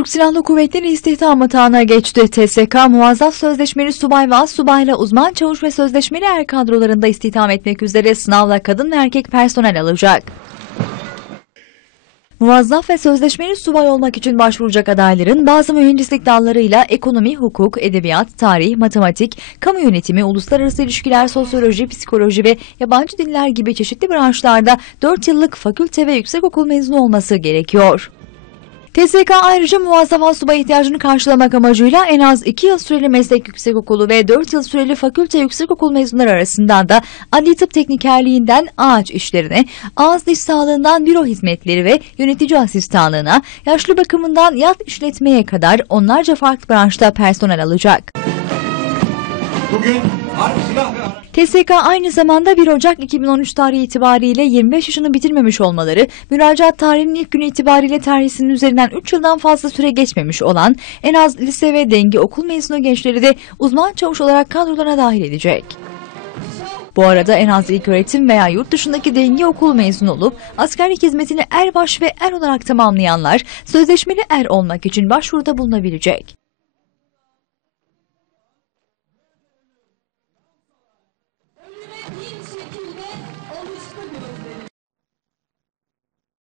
Türk Silahlı Kuvvetleri istihdam atağına geçti. TSK muvazzaf sözleşmeli subay ve az subayla uzman çavuş ve sözleşmeli er kadrolarında istihdam etmek üzere sınavla kadın ve erkek personel alacak. Muvazzaf ve sözleşmeli subay olmak için başvuracak adayların bazı mühendislik dallarıyla ekonomi, hukuk, edebiyat, tarih, matematik, kamu yönetimi, uluslararası ilişkiler, sosyoloji, psikoloji ve yabancı diller gibi çeşitli branşlarda 4 yıllık fakülte ve yüksekokul mezunu olması gerekiyor. TSK ayrıca muvazzaf subay ihtiyacını karşılamak amacıyla en az 2 yıl süreli meslek yüksekokulu ve 4 yıl süreli fakülte yüksekokul mezunları arasından da adli tıp teknikerliğinden ağaç işlerine, ağız diş sağlığından büro hizmetleri ve yönetici asistanlığına, yaşlı bakımından yat işletmeye kadar onlarca farklı branşta personel alacak. Bugün TSK aynı zamanda 1 Ocak 2013 tarihi itibariyle 25 yaşını bitirmemiş olmaları, müracaat tarihinin ilk günü itibariyle terhisinin üzerinden 3 yıldan fazla süre geçmemiş olan en az lise ve denge okul mezunu gençleri de uzman çavuş olarak kadrolarına dahil edecek. Bu arada en az ilk öğretim veya yurt dışındaki denge okul mezunu olup askerlik hizmetini erbaş ve er olarak tamamlayanlar sözleşmeli er olmak için başvuruda bulunabilecek. Bir şekilde oluştu gözlerim.